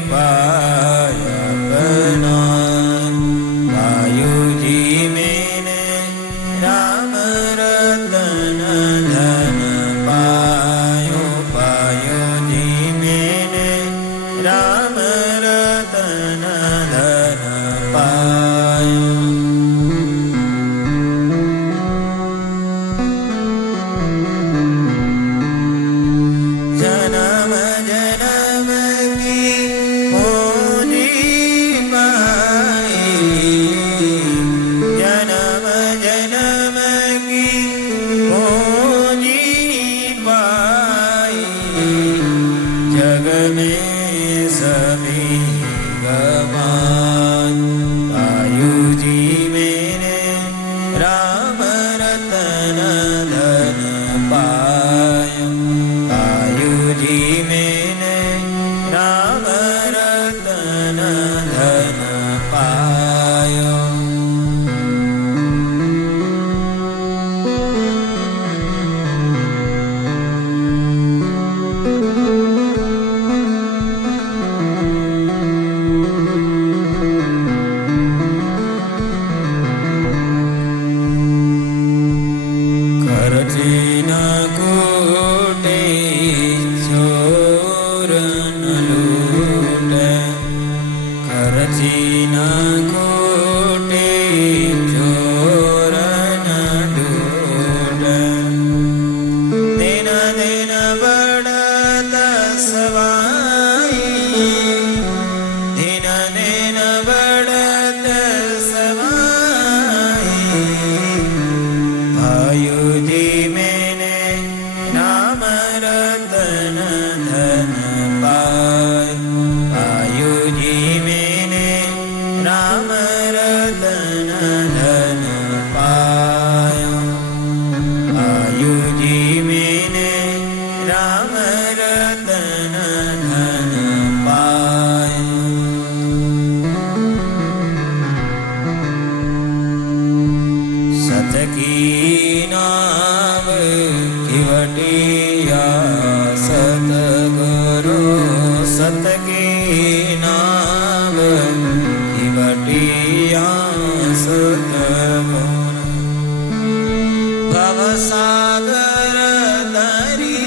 पाय अपना। पायो जी मैंने राम रतन धन पायो। पायो जी मैंने राम रतन धन पायो। जन्म जन्म की पूंजी पाई। जन्म जन्म की पूंजी पाई। जग में सभी गवान। पायो जी मैंने राम रतन धन पायो। पायो जी मैंने राम रतन धन पायो। खर्चे न कूटे चोर न लूटे। खर्चे न कूटे चोर न लूटे। दिन दिन बढ़त सवाई। दिन दिन बढ़त सवाई। पायो जी मैंने राम रतन धन पायो। पायो जी मैंने राम रतन धन पायो। पायो जी मैंने राम रतन धन पायो। सत की नाम किवटिया सतगुरु। सत की नाम किवटिया सतगुरु। भवसागर तरी